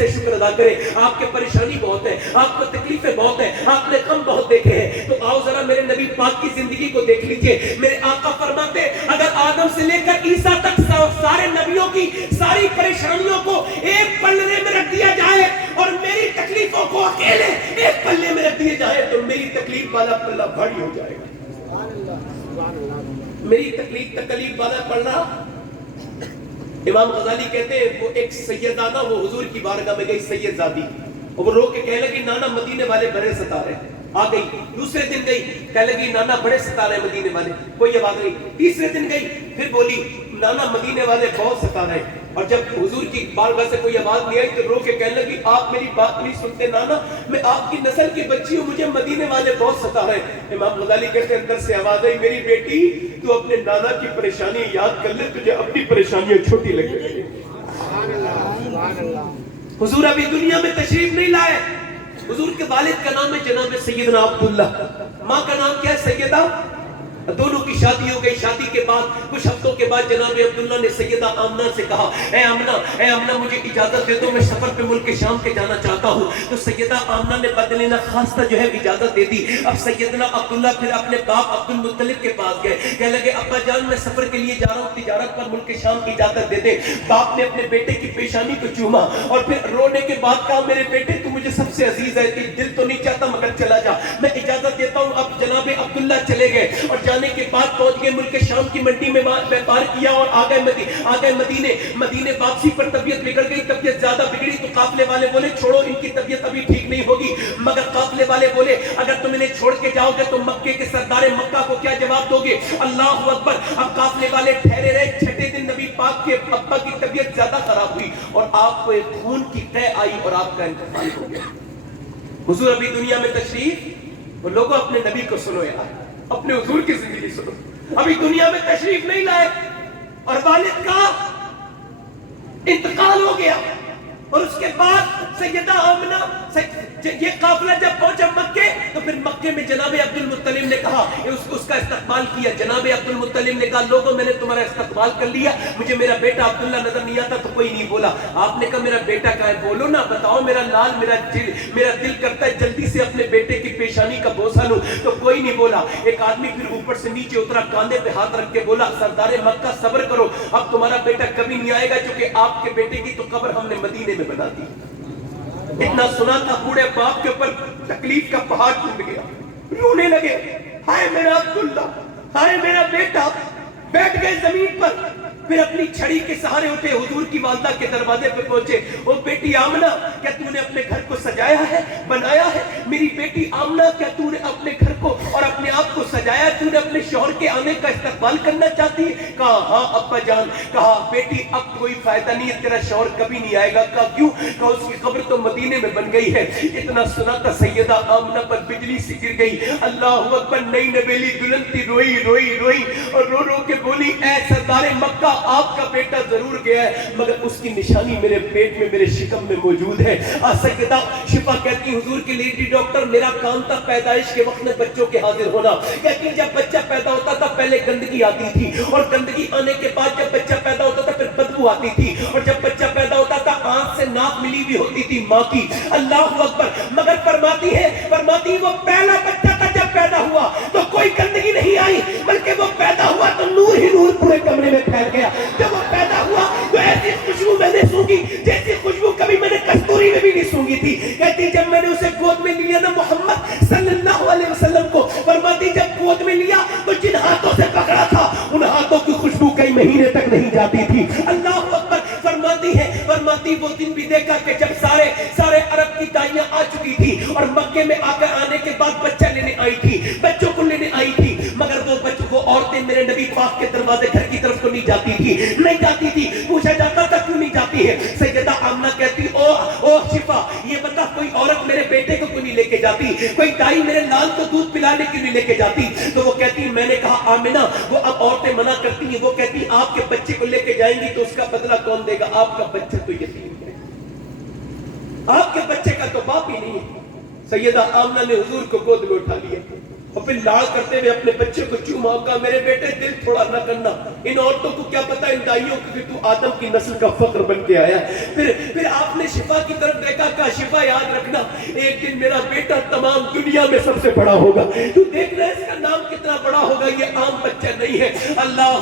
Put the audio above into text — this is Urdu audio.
سے شکر ادا کریں. آپ کے پریشانی بہت ہے, آپ کو تکلیفیں بہت ہیں, آپ نے غم بہت دیکھے ہیں. تو آؤ ذرا میرے نبی پاک کی زندگی کو دیکھ لیجئے. میرے آقا فرماتے اگر آدم سے لے کر عیسیٰ تک سارے نبیوں کی ساری پریشانیوں کو ایک پلڑے میں رکھ دیا جائے اور میری تکلیفوں کو اکیلے ایک پلڑے میں رکھ دیے جائے تو میری تکلیف والا پلڑا بھاری ہو جائے گا. میری تکلیف والا پلڑا. امام غزالی کہتے ہیں وہ ایک سیدانہ وہ حضور کی بارگاہ میں گئی سید زادی, اور وہ رو کے کہنے لگی نانا مدینے والے بڑے ستا رہے. آ گئی. دوسرے دن گئی, کہنے لگی نانا بڑے ستا رہے مدینے والے, کوئی آواز نہیں. تیسرے دن گئی, پھر بولی نانا مدینے والے بہت ستا رہے. اور جب حضور کی بارگاہ سے کوئی آواز نہیں آئی تو رو کے کہنے لگی آپ میری بات نہیں سنتے نانا, میں آپ کی نسل کی بچی ہوں, مجھے مدینے والے بہت ستا رہے. امام غزالی کہتے ہیں اندر سے آواز آئی میری بیٹی تو اپنے نانا کی پریشانی یاد کر لے, تجھے اپنی پریشانیاں چھوٹی لگنے لگیں. حضور ابھی دنیا میں تشریف نہیں لائے. حضور کے والد کا نام ہے جناب سیدنا عبداللہ, ماں کا نام کیا ہے سیدہ. دونوں کی شادی ہو گئی. شادی کے بعد کچھ ہفتوں کے بعد جناب عبداللہ نے سیدہ آمنہ سے کہا اے آمنہ مجھے اجازت دے دو, میں سفر پہ ملک شام کے جانا چاہتا ہوں. تو سیدہ آمنہ نے بدلینہ خواستہ جو ہے اجازت دے دی. اب سیدنا عبداللہ پھر اپنے باپ عبد المطلب کے پاس گئے, کہنے لگے ابا جان میں سفر کے لیے جا رہا ہوں, تجارت پر ملک شام کی اجازت دے دے. باپ نے اپنے بیٹے کی پیشانی کو چوما اور پھر رونے کے بعد کہا میرے بیٹے تو مجھے سب سے عزیز ہے, دل تو نہیں چاہتا مگر چلا جا, میں اجازت دیتا ہوں. اب جناب عبداللہ چلے گئے اور جانے کے بعد پہنچ گئے ملک شام کی منڈی میں بیپار کیا اور آ گئے مدینے. واپسی پر طبیعت بگڑ گئی, طبیعت زیادہ بگڑی تو قافلے والے بولے چھوڑو ان کی طبیعت ابھی ٹھیک نہیں ہوگی. مگر قافلے والے بولے اگر تم انہیں چھوڑ کے جاؤ گے تو مکے کے سردار مکہ کو کیا جواب دو گے. اللہ اکبر. اب قافلے والے ٹھہرے رہے. چھٹے دن نبی پاک کے ابا کی طبیعت زیادہ خراب ہوئی اور آپ کو ایک خون کی قے آئی اور آپ کا انتقال ہو گیا. حضور ابھی دنیا میں تشریف, وہ لوگوں اپنے نبی کو سنو یار, اپنے حضور کی زندگی سنو. ابھی دنیا میں تشریف نہیں لائے اور والد کا انتقال ہو گیا. اور اس کے بعد سیدہ آمنہ یہ قافلہ جب پہنچا مکے تو پھر مکے میں جناب عبد المطلب نے کہا اس کا استقبال کیا. جناب عبد المطلب نے کہا لوگوں میں نے تمہارا استقبال کر لیا, مجھے میرا بیٹا عبداللہ نظر نہیں آتا. تو کوئی نہیں بولا. آپ نے کہا میرا بیٹا کہاں ہے, بولو نا, بتاؤ میرا لال, میرا دل کرتا ہے جلدی سے اپنے بیٹے کی پیشانی کا بوسہ لوں. تو کوئی نہیں بولا. ایک آدمی پھر اوپر سے نیچے اترا, کاندھے پہ ہاتھ رکھ کے بولا سردار مکہ صبر کرو, اب تمہارا بیٹا کبھی نہیں آئے گا کیونکہ آپ کے بیٹے کی تو قبر ہم نے مدینے میں بنا دی. اتنا سنا تھا بوڑھے باپ کے اوپر تکلیف کا پہاڑ ٹوٹ گیا, رونے لگے ہائے میرا عبداللہ, ہائے میرا بیٹا. بیٹھ گئے زمین پر, پھر اپنی چھڑی کے سہارے اٹھے, حضور کی والدہ کے دروازے پہ پہنچے. او بیٹی آمنہ کیا تو نے اپنے گھر کو سجایا ہے, بنایا ہے؟ میری بیٹی آمنہ کیا تو نے اپنے گھر کو اور اپنے آپ کو سجایا ہے, تو نے اپنے شوہر کے آنے کا استقبال کرنا چاہتی ہے؟ کہا ہاں ابا جان. کہا بیٹی اب کوئی فائدہ نہیں ہے, تیرا شوہر کبھی نہیں آئے گا. کہا کیوں؟ کہا اس کی قبر تو مدینے میں بن گئی ہے. اتنا سنا تھا سیدہ آمنہ پر بجلی سی گر گئی. اللہ اکبر. نئی نویلی دلہن تھی, روئی روئی روئی اور رو رو کے بولی اے سردار مکہ آپ کا بیٹا ضرور گیا ہے مگر اس کی نشانی میرے پیٹ میں, میرے شکم میں موجود ہے. سیدہ شفا کہتی حضور کی لیڈی ڈاکٹر میرا کام تھا پیدائش کے وقت میں بچوں کے حاضر ہونا. کہتی جب بچہ پیدا ہوتا تھا پہلے گندگی آتی تھی اور گندگی آنے کے بعد جب بچہ پیدا ہوتا تھا پھر بدبو آتی تھی اور جب بچہ پیدا ہوتا تھا آنکھ سے ناک ملی بھی ہوتی تھی ماں کی. اللہ اکبر. مگر فرماتی وہ پہلا بچہ تھا جب پیدا ہوا تو کوئی گندگی نہیں آئی بلکہ وہ پیدا ہوا تو نور ہی نور پورے کمرے میں پھیل گیا. جب وہ پیدا ہوا تو ایسی خوشبو میں نے سونگی جیسی خوشبو کبھی میں نے کستوری میں بھی نہیں سونگی تھی. کہتی جب میں نے اسے گود میں لیا نا محمد صلی اللہ علیہ وسلم کو, فرماتی جب گود میں لیا تو جن ہاتھوں سے پکڑا تھا ان ہاتھوں کی خوشبو کئی مہینے تک نہیں جاتی تھی. اللہ اکبر. فرماتی وہ دن بھی دیکھا کہ جب سارے عرب کی دائیاں آ چکی تھی اور مکے میں آنے کے بعد بچہ لینے آئی تھی, بچوں کو لینے آئی تھی, مگر وہ عورتیں میرے نبی پاک کے دروازے گھر کی طرف کو نہیں جاتی تھی. پوچھا جاتا تھا کیوں نہیں جاتی ہے؟ سیدہ آمنہ کہتی او شفا یہ بتا کوئی عورت میرے بیٹے کو کیوں نہیں لے کے جاتی, کوئی دائی میرے لال کو دودھ پلانے کیوں نہیں لے کے جاتی؟ تو وہ کہتی میں نے کہا آمنہ وہ اب عورتیں منع کرتی ہیں, وہ کہتی آپ کے بچے کو لے کے جائیں گی تو اس کا بدلہ کون دے گا, آپ کا بچہ تو یتیم ہے, آپ کے بچے کا تو باپ ہی نہیں ہے. سیدہ آمنہ نے حضور کو گود میں اٹھا لیا, اور پھر لاڑ کرتے ہوئے اپنے بچے کو چوما، کہا میرے بیٹے دل تھوڑا نہ کرنا، ان عورتوں کو کیا پتا، ان دائیوں کو کہ تو آدم کی نسل کا فخر بن کے آیا۔ پھر آپ نے شفا کی طرف دیکھا، کہا شفا یاد رکھنا ایک دن میرا بیٹا تمام دنیا میں سب سے بڑا ہوگا، تو دیکھ رہے اس کا نام کتنا بڑا ہوگا، یہ عام بچہ نہیں ہے۔ اللہ